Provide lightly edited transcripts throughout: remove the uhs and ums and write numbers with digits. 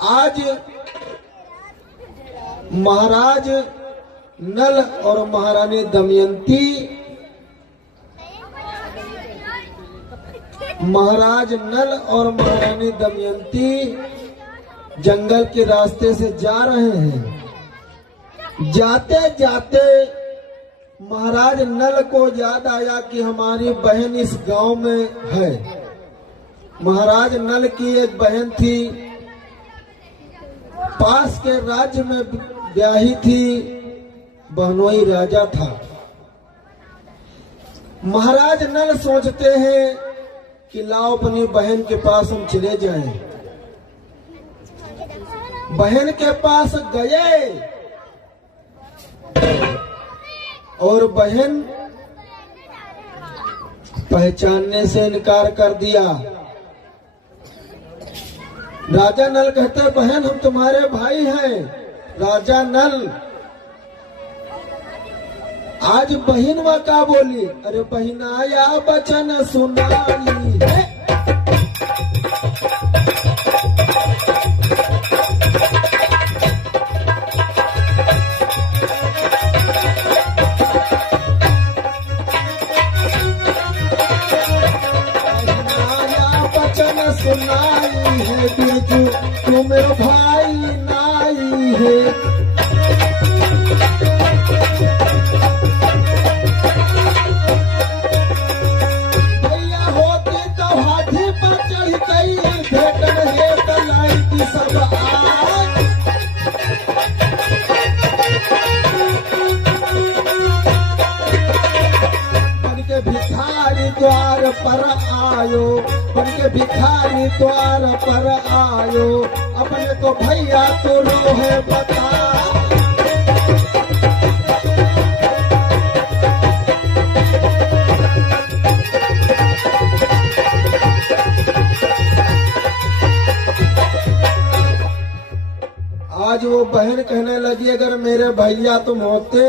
आज महाराज नल और महारानी दमयंती महाराज नल और महारानी दमयंती जंगल के रास्ते से जा रहे हैं। जाते जाते महाराज नल को याद आया कि हमारी बहन इस गांव में है। महाराज नल की एक बहन थी, पास के राज्य में ब्याही थी, बहनोई राजा था। महाराज नल सोचते हैं कि लाओ अपनी बहन के पास हम चले जाएं। बहन के पास गए और बहन पहचानने से इनकार कर दिया। राजा नल कहते बहन हम तुम्हारे भाई हैं। राजा नल आज बहन व का बोली, अरे बहनाया बचन सुनाई है। सुनाई है बिरजू तू मेरा भाई नाई है। भैया होती तो हाथी पर चढ़ गई, भेटन है तलाई की सब आज। बन के भिखारी द्वार पर आयो, बन के भिखारी द्वार पर आयो, अपने को भैया तो रोहे बता। आज वो बहन कहने लगी अगर मेरे भैया तुम होते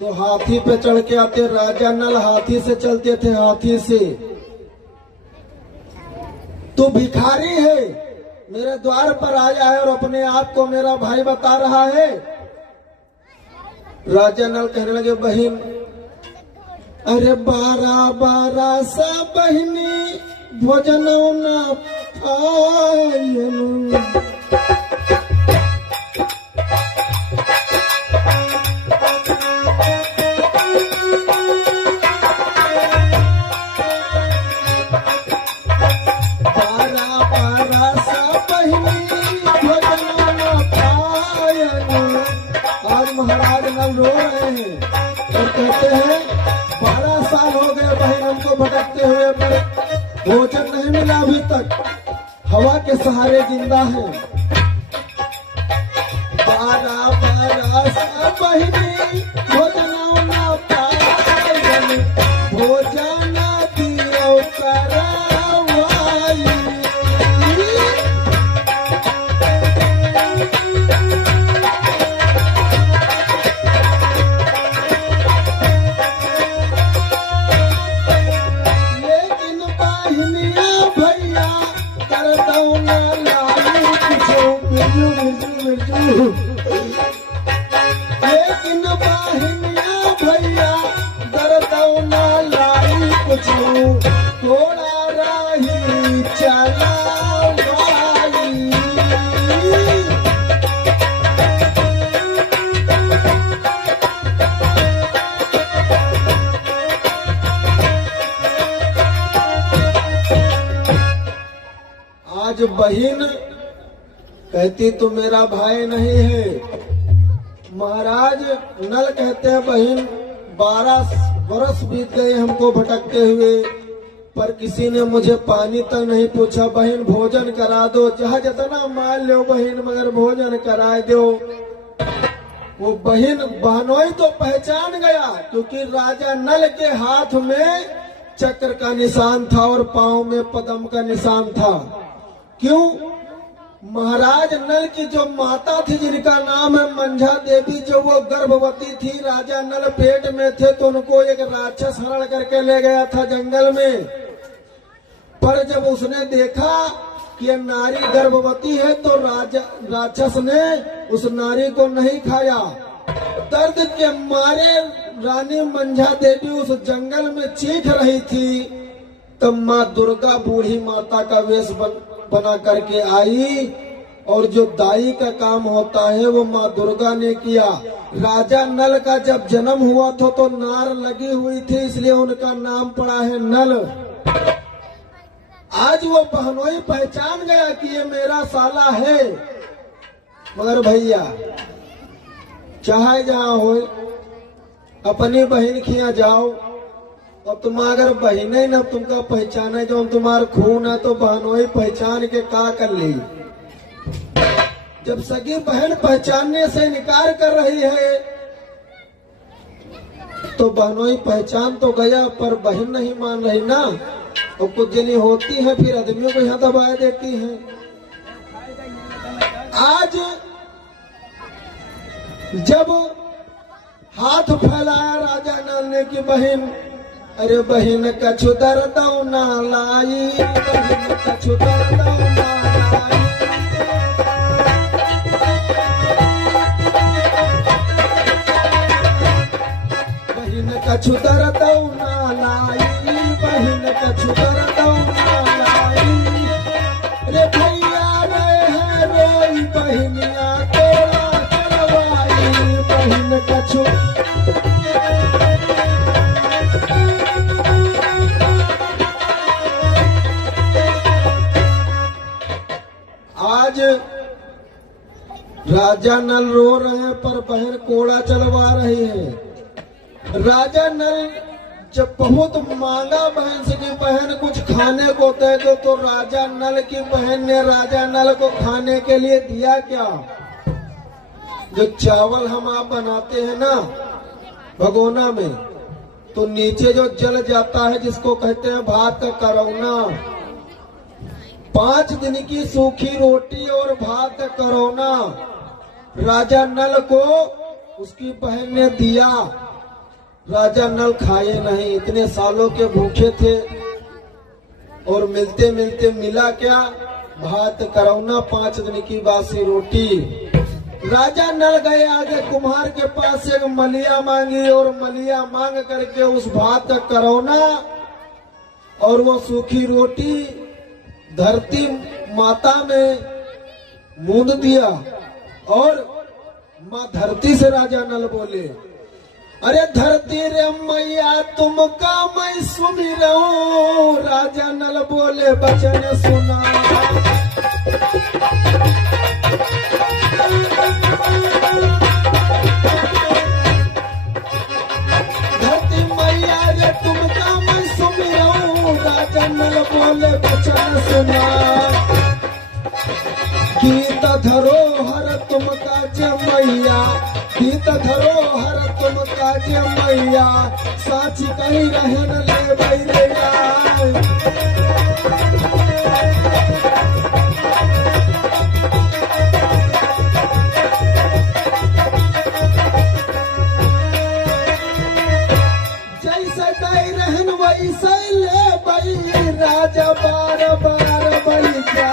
तो हाथी पे चढ़ के आते। राजा नल हाथी से चलते थे, हाथी से। तू भिखारी है, मेरे द्वार पर आया है और अपने आप को मेरा भाई बता रहा है। राजा नल कहने लगे बहन अरे 12 सा बहनी भोजन न खायनु। महाराज नल रो रहे हैं और कहते हैं 12 साल हो गए बहन हमको भटकते हुए, पर भोजन नहीं मिला अभी तक, हवा के सहारे जिंदा है। 12 साल बहनी भोजन न पायन, भोजन दियो करवाई। लेकिन बहनिया भैया दर्दौ न लाई कुछ, थोड़ा राही चला वाली। आज बहन कहती तू मेरा भाई नहीं है। महाराज नल कहते हैं बहन 12 बरस बीत गए हमको भटकते हुए, पर किसी ने मुझे पानी तक नहीं पूछा। बहन भोजन करा दो, जहाँ जितना मान लो बहन मगर भोजन करा दो। वो बहन बहनोई तो पहचान गया क्योंकि राजा नल के हाथ में चक्र का निशान था और पांव में पद्म का निशान था। क्यों? महाराज नल की जो माता थी जिनका नाम है मंझा देवी, जो वो गर्भवती थी, राजा नल पेट में थे तो उनको एक राक्षस हरण करके ले गया था जंगल में। पर जब उसने देखा कि कि ये नारी गर्भवती है, तो राक्षस ने उस नारी को नहीं खाया। दर्द के मारे रानी मंझा देवी उस जंगल में चीख रही थी, तब माँ दुर्गा बूढ़ी माता का वेश बना करके आई, और जो दाई का काम होता है वो माँ दुर्गा ने किया। राजा नल का जब जन्म हुआ था तो नार लगी हुई थी, इसलिए उनका नाम पड़ा है नल। आज वो बहनोई पहचान गया कि ये मेरा साला है। मगर भैया चाहे जहाँ हो, अपनी बहन के यहाँ जाओ, और तुम अगर बहन ही न तुमका पहचाने जो तुम्हारा खून है, तो बहनोई पहचान के का कर ली। जब सगी बहन पहचानने से इनकार कर रही है, तो बहनोई पहचान तो गया, पर बहन नहीं मान रही ना। और कुछ जनी होती है फिर आदमियों को यहाँ दबा देती हैं। आज जब हाथ फैलाया राजा नल ने कि बहन, अरे बहन कछु दर्द ना लाई, बहन कछु दर्द ना लाई। बहन कछु दर्द ना लाई, बहन कछु दर्द ना लाई। रे भैया रे है रोई बहनिया तोरा करवाई, बहन कछु। आज राजा नल रो रहे हैं, पर बहन कोड़ा चलवा रही है। राजा नल जब बहुत मांगा बहन से कि बहन कुछ खाने को दे दो, तो राजा नल की बहन ने राजा नल को खाने के लिए दिया क्या? जो चावल हम आप बनाते हैं ना भगोना में, तो नीचे जो जल जाता है जिसको कहते हैं भात का करौना, 5 दिन की सूखी रोटी और भात का करौना राजा नल को उसकी बहन ने दिया। राजा नल खाए नहीं, इतने सालों के भूखे थे, और मिलते मिलते मिला क्या? भात करौना, 5 दिन की बासी रोटी। राजा नल गए आगे कुम्हार के पास एक मलिया मांगी, और मलिया मांग करके उस भात का करौना और वो सूखी रोटी धरती माता में मूंद दिया। और माँ धरती से राजा नल बोले, अरे धरती रे मैया तुमका मैं सुमिरऊं। राजा नल बोले बचन सुना, धरती मैया रे तुमका मैं सुमिरऊं। राजा नल बोले बचन सुना, गीत धरोहर तुमका जमैया, गीत धरोहर तुमका जमैया, साची कहीं रहन ले बैरिया। जैसे दई रहन वैसे ले बई, राजा बार बार बई जा।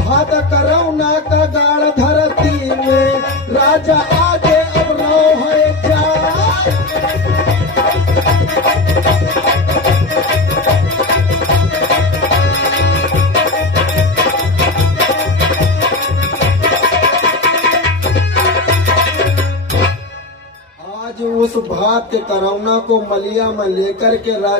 भात करौना का गाढ़ धरती में, राजा आगे अब रो है जा। आज उस भात के करौना को मलिया में लेकर के राजा